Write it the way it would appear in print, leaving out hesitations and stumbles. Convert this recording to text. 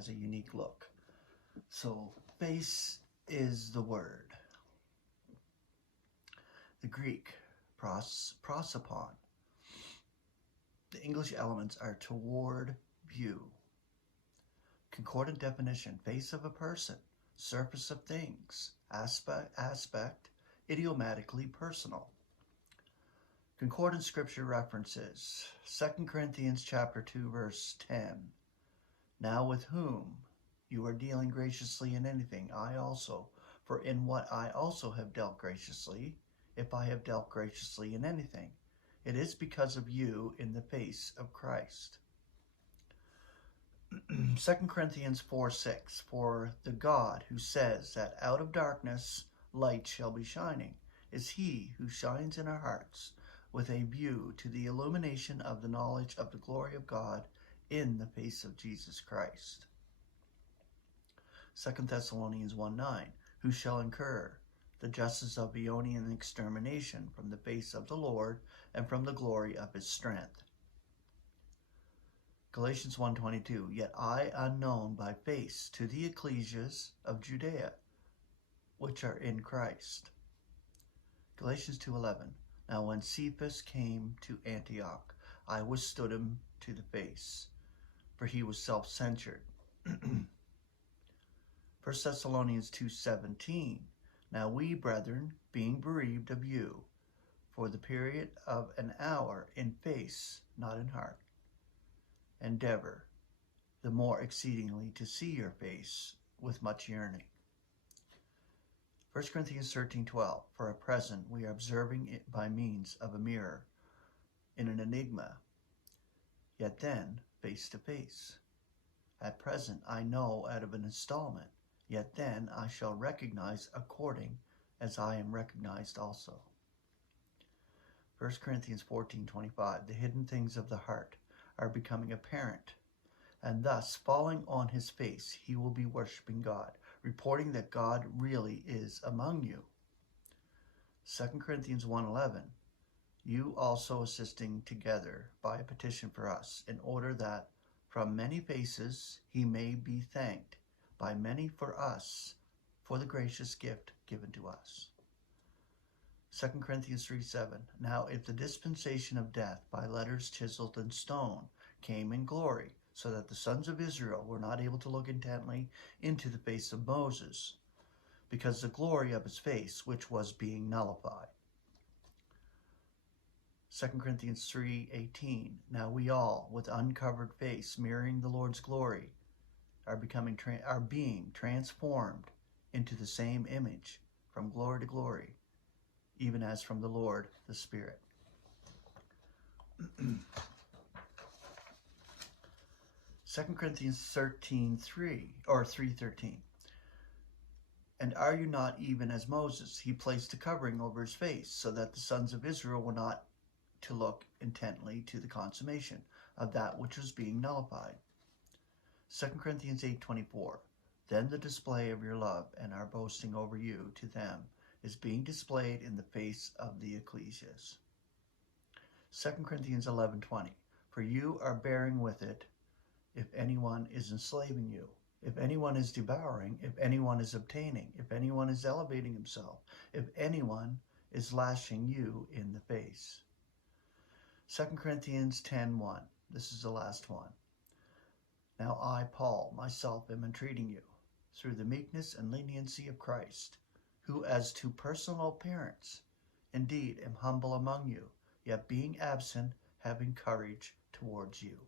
has a unique look. So face is the word. The Greek, prosopon. The English elements are toward, view. Concordant definition, face of a person, surface of things, aspect, idiomatically personal. Concordant scripture references, 2 Corinthians chapter 2, verse 10. Now with whom you are dealing graciously in anything, I also, for in what I also have dealt graciously, if I have dealt graciously in anything, it is because of you in the face of Christ. 2 Corinthians 4:6, for the God who says that out of darkness light shall be shining, is he who shines in our hearts with a view to the illumination of the knowledge of the glory of God in the face of Jesus Christ. 2 Thessalonians 1:9, who shall incur the justice of Aeonian extermination from the face of the Lord and from the glory of his strength. Galatians 1:22, yet I unknown by face to the ecclesias of Judea, which are in Christ. Galatians 2:11, now when Cephas came to Antioch, I withstood him to the face, for he was self-censured. 1 Thessalonians 2:17, now we, brethren, being bereaved of you, for the period of an hour in face, not in heart, endeavor the more exceedingly to see your face with much yearning. 1 Corinthians 13:12, for at present we are observing it by means of a mirror in an enigma, yet then face to face. At present I know out of an installment, yet then I shall recognize according as I am recognized also. 1 Corinthians 14:25, the hidden things of the heart are becoming apparent, and thus falling on his face he will be worshiping God, reporting that God really is among you. 2 Corinthians 1:11, you also assisting together by a petition for us, in order that from many faces he may be thanked by many for us, for the gracious gift given to us. 2 Corinthians 3:7, now if the dispensation of death by letters chiseled in stone came in glory, so that the sons of Israel were not able to look intently into the face of Moses, because the glory of his face, which was being nullified. 2 Corinthians 3:18, now we all, with uncovered face, mirroring the Lord's glory, are being transformed into the same image from glory to glory, even as from the Lord the Spirit. 2 Corinthians 3:13. And are you not even as Moses? He placed a covering over his face, so that the sons of Israel were not to look intently to the consummation of that which was being nullified. 2 Corinthians 8:24. Then the display of your love and our boasting over you to them is being displayed in the face of the ecclesias. 2 Corinthians 11:20. For you are bearing with it if anyone is enslaving you, if anyone is devouring, if anyone is obtaining, if anyone is elevating himself, if anyone is lashing you in the face. 2 Corinthians 10:1. This is the last one. Now I, Paul, myself am entreating you, through the meekness and leniency of Christ, who as to personal appearance, indeed am humble among you, yet being absent, having courage towards you.